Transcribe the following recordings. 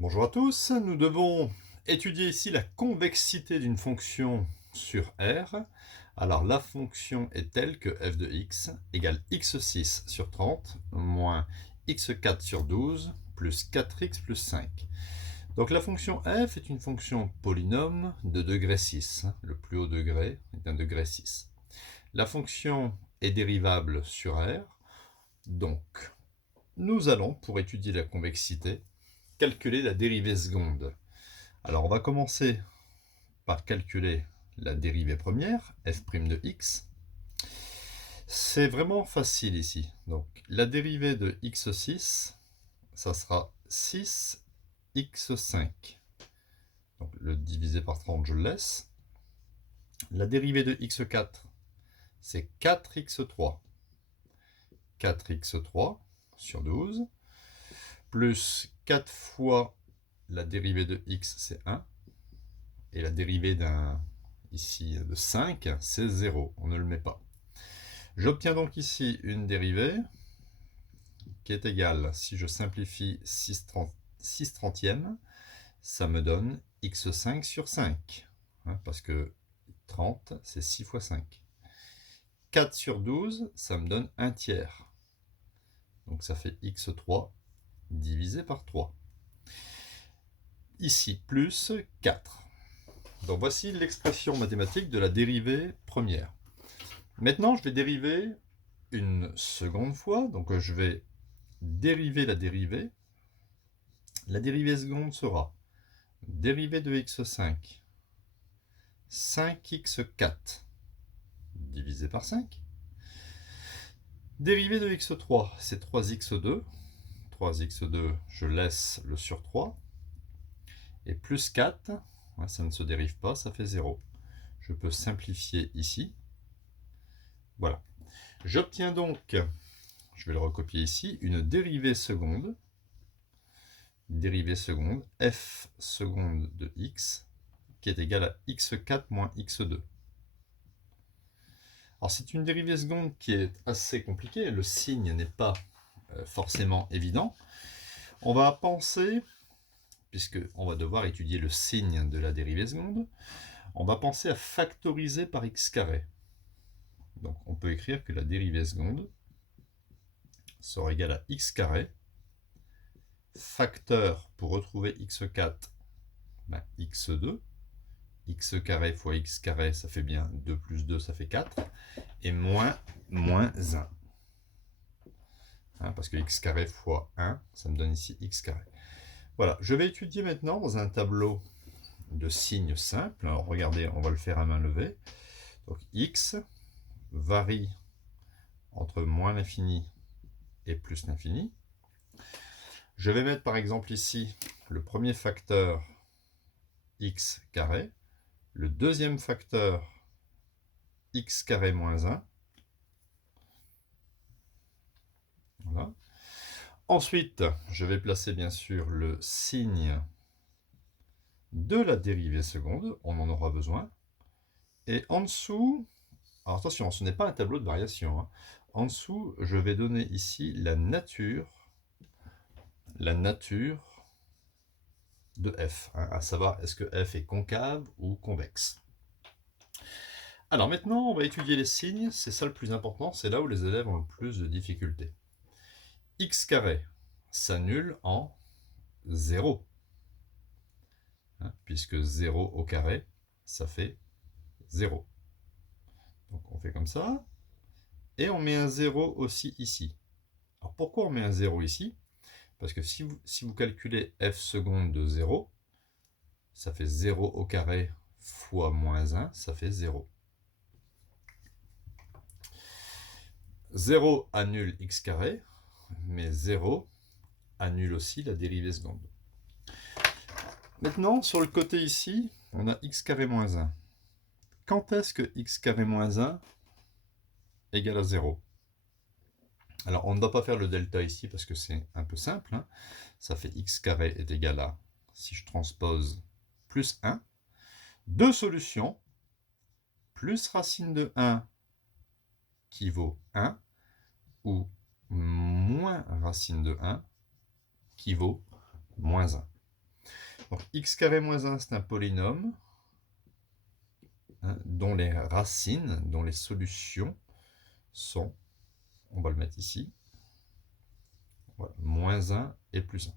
Bonjour à tous, nous devons étudier ici la convexité d'une fonction sur R. Alors la fonction est telle que f de x égale x6 sur 30 moins x4 sur 12 plus 4x plus 5. Donc la fonction f est une fonction polynôme de degré 6. Le plus haut degré est un degré 6. La fonction est dérivable sur R. Donc nous allons, pour étudier la convexité, calculer la dérivée seconde. Alors on va commencer par calculer la dérivée première, f' de x. C'est vraiment facile ici. Donc la dérivée de x6, ça sera 6x5. Donc le divisé par 30, je le laisse. La dérivée de x4, c'est 4x3. 4x3 sur 12, plus 4 fois la dérivée de x, c'est 1. Et la dérivée ici de 5, c'est 0. On ne le met pas. J'obtiens donc ici une dérivée qui est égale, si je simplifie 6 trentièmes, ça me donne x5 sur 5. Parce que 30, c'est 6 fois 5. 4 sur 12, ça me donne 1 tiers. Donc ça fait x3 divisé par 3. Ici, plus 4. Donc voici l'expression mathématique de la dérivée première. Maintenant, je vais dériver une seconde fois. Donc je vais dériver la dérivée. La dérivée seconde sera dérivée de x5, 5x4 divisé par 5. Dérivée de x3, c'est 3x2. 3x2, je laisse le sur 3. Et plus 4, ça ne se dérive pas, ça fait 0. Je peux simplifier ici. Voilà. J'obtiens donc, je vais le recopier ici, une dérivée seconde f seconde de x, qui est égale à x4 moins x2. Alors c'est une dérivée seconde qui est assez compliquée, le signe n'est pas forcément évident. On va penser, puisqu'on va devoir étudier le signe de la dérivée seconde, on va penser à factoriser par x carré. Donc on peut écrire que la dérivée seconde sera égale à x carré, facteur pour retrouver x4, x2, x carré fois x carré, ça fait bien 2 plus 2, ça fait 4, et moins 1. Parce que x carré fois 1, ça me donne ici x carré. Voilà, je vais étudier maintenant dans un tableau de signes simples. Alors regardez, on va le faire à main levée. Donc x varie entre moins l'infini et plus l'infini. Je vais mettre par exemple ici le premier facteur x carré, le deuxième facteur x carré moins 1. Voilà. Ensuite, je vais placer bien sûr le signe de la dérivée seconde, on en aura besoin. Et en dessous, alors attention, ce n'est pas un tableau de variation. En dessous, je vais donner ici la nature de f, à savoir est-ce que f est concave ou convexe. Alors maintenant, on va étudier les signes, c'est ça le plus important, c'est là où les élèves ont le plus de difficultés. X carré s'annule en 0, puisque 0 au carré, ça fait 0. Donc on fait comme ça, et on met un 0 aussi ici. Alors pourquoi on met un 0 ici? Parce que si vous calculez f seconde de 0, ça fait 0 au carré fois moins 1, ça fait 0. 0 annule x carré, mais 0 annule aussi la dérivée seconde. Maintenant, sur le côté ici, on a x carré moins 1. Quand est-ce que x carré moins 1 égale à 0? Alors, on ne va pas faire le delta ici parce que c'est un peu simple. Ça fait x carré est égal à, si je transpose, plus 1. Deux solutions, plus racine de 1 qui vaut 1, ou moins racine de 1 qui vaut moins 1. Donc x carré moins 1, c'est un polynôme dont les racines, dont les solutions sont, on va le mettre ici, voilà, moins 1 et plus 1.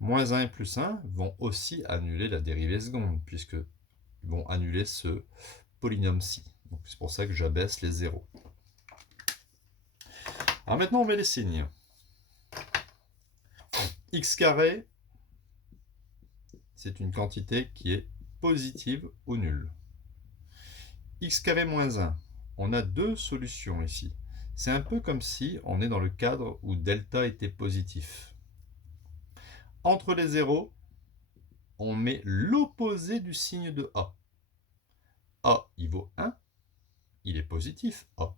Moins 1 et plus 1 vont aussi annuler la dérivée seconde, puisqu'ils vont annuler ce polynôme-ci. C'est pour ça que j'abaisse les zéros. Alors maintenant, on met les signes. X carré, c'est une quantité qui est positive ou nulle. X carré moins 1, on a deux solutions ici. C'est un peu comme si on est dans le cadre où delta était positif. Entre les zéros, on met l'opposé du signe de A. A, il vaut 1, il est positif, A.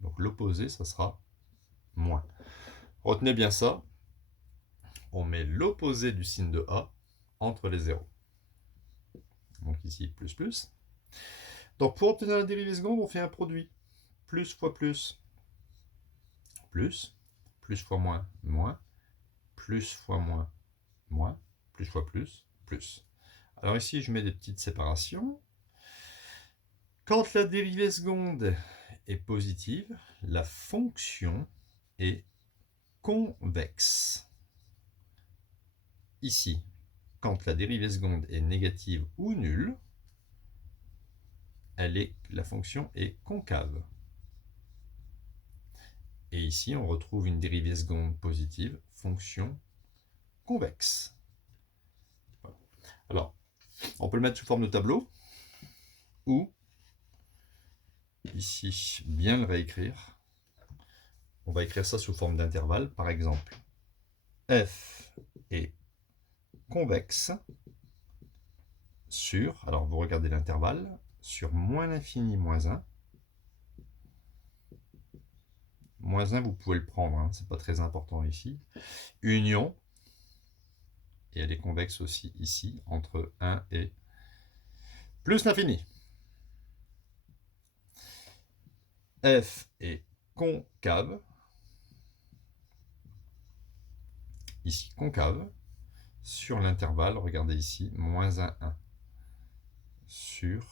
Donc l'opposé, ça sera moins. Retenez bien ça. On met l'opposé du signe de A entre les zéros. Donc ici, plus, plus. Donc pour obtenir la dérivée seconde, on fait un produit. Plus fois plus. Plus. Plus fois moins, moins. Plus fois moins, moins. Plus fois plus, plus. Alors ici, je mets des petites séparations. Quand la dérivée seconde est positive, la fonction est convexe. Ici, quand la dérivée seconde est négative ou nulle, la fonction est concave. Et ici, on retrouve une dérivée seconde positive, fonction convexe. Voilà. Alors, on peut le mettre sous forme de tableau, ou, ici, bien le réécrire. On va écrire ça sous forme d'intervalle, par exemple. F est convexe sur, alors vous regardez l'intervalle, sur moins l'infini moins 1. Moins 1, vous pouvez le prendre, hein, c'est pas très important ici. Union, et elle est convexe aussi ici, entre 1 et plus l'infini. F est concave, ici concave, sur l'intervalle, regardez ici, moins 1, 1. Sur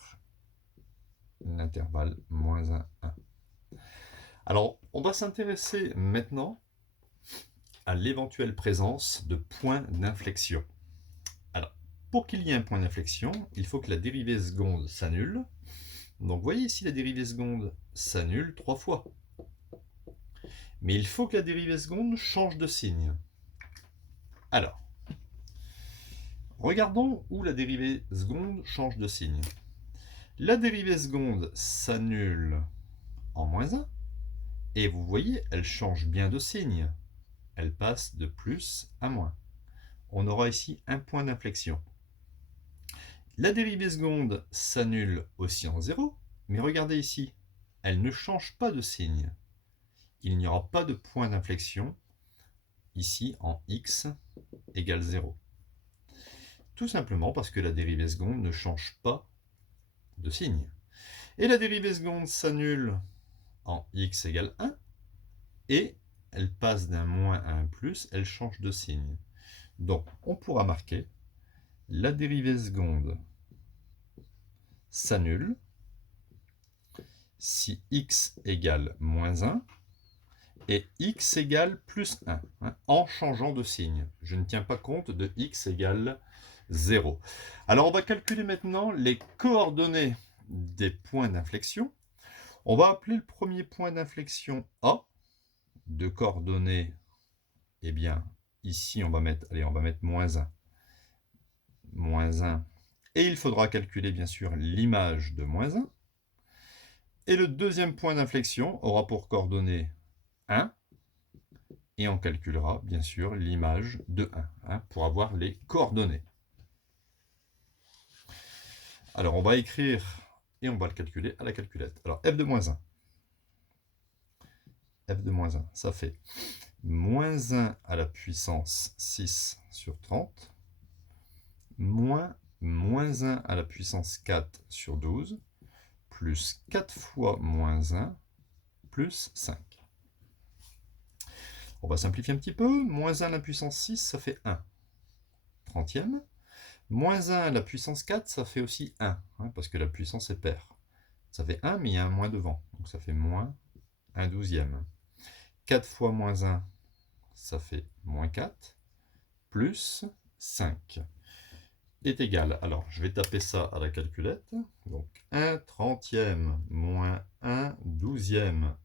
l'intervalle moins 1, 1. Alors, on va s'intéresser maintenant à l'éventuelle présence de points d'inflexion. Alors, pour qu'il y ait un point d'inflexion, il faut que la dérivée seconde s'annule. Donc, vous voyez ici, la dérivée seconde s'annule 3 fois. Mais il faut que la dérivée seconde change de signe. Alors, regardons où la dérivée seconde change de signe. La dérivée seconde s'annule en moins 1. Et vous voyez, elle change bien de signe. Elle passe de plus à moins. On aura ici un point d'inflexion. La dérivée seconde s'annule aussi en 0, mais regardez ici, elle ne change pas de signe. Il n'y aura pas de point d'inflexion ici en x égale 0. Tout simplement parce que la dérivée seconde ne change pas de signe. Et la dérivée seconde s'annule en x égale 1, et elle passe d'un moins à un plus, elle change de signe. Donc, on pourra marquer la dérivée seconde s'annule si x égale moins 1 et x égale plus 1, en changeant de signe. Je ne tiens pas compte de x égale 0. Alors, on va calculer maintenant les coordonnées des points d'inflexion. On va appeler le premier point d'inflexion A, de coordonnées, eh bien, ici, on va mettre moins 1. Moins 1. Et il faudra calculer, bien sûr, l'image de moins 1. Et le deuxième point d'inflexion aura pour coordonnées 1. Et on calculera, bien sûr, l'image de 1, pour avoir les coordonnées. Alors, on va écrire et on va le calculer à la calculette. Alors, f de moins 1. F de moins 1, ça fait moins 1 à la puissance 6 sur 30, moins 1 à la puissance 4 sur 12, plus 4 fois moins 1, plus 5. On va simplifier un petit peu. Moins 1 à la puissance 6, ça fait 1 trentième. Moins 1 à la puissance 4, ça fait aussi 1, hein, parce que la puissance est paire. Ça fait 1, mais il y a un moins devant, donc ça fait moins 1 douzième. 4 fois moins 1, ça fait moins 4, plus 5 est égal. Alors, je vais taper ça à la calculette. Donc, 1 trentième moins 1 douzième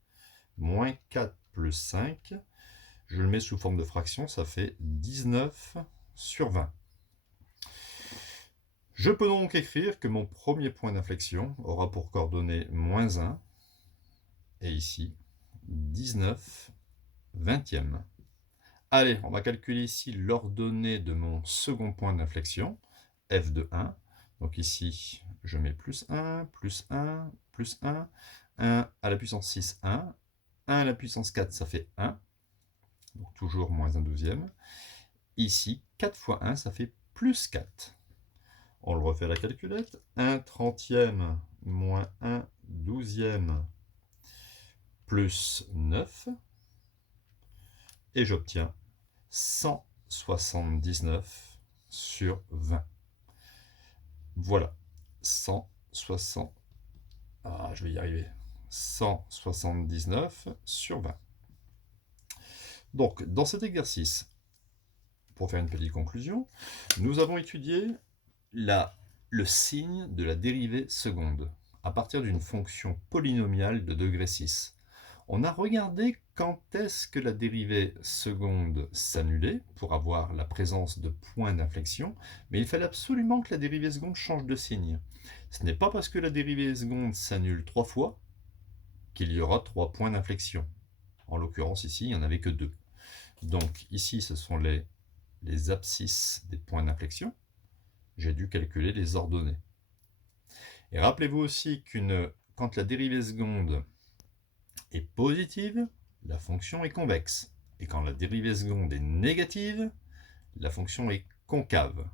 moins 4 plus 5. Je le mets sous forme de fraction, ça fait 19 sur 20. Je peux donc écrire que mon premier point d'inflexion aura pour coordonnée moins 1, et ici 19 vingtième. Allez, on va calculer ici l'ordonnée de mon second point d'inflexion, f de 1. Donc ici, je mets plus 1, plus 1, plus 1, 1 à la puissance 6, 1, 1 à la puissance 4, ça fait 1, donc toujours moins 1 douzième. Ici, 4 fois 1, ça fait plus 4. On le refait à la calculette. 1 trentième moins 1 douzième plus 9. Et j'obtiens 179 sur 20. Voilà. 160. Ah, je vais y arriver. 179 sur 20. Donc, dans cet exercice, pour faire une petite conclusion, nous avons étudié le signe de la dérivée seconde à partir d'une fonction polynomiale de degré 6. On a regardé quand est-ce que la dérivée seconde s'annulait pour avoir la présence de points d'inflexion, mais il fallait absolument que la dérivée seconde change de signe. Ce n'est pas parce que la dérivée seconde s'annule 3 fois qu'il y aura 3 points d'inflexion. En l'occurrence ici, il n'y en avait que 2. Donc ici, ce sont les abscisses des points d'inflexion. J'ai dû calculer les ordonnées. Et rappelez-vous aussi quand la dérivée seconde est positive, la fonction est convexe. Et quand la dérivée seconde est négative, la fonction est concave.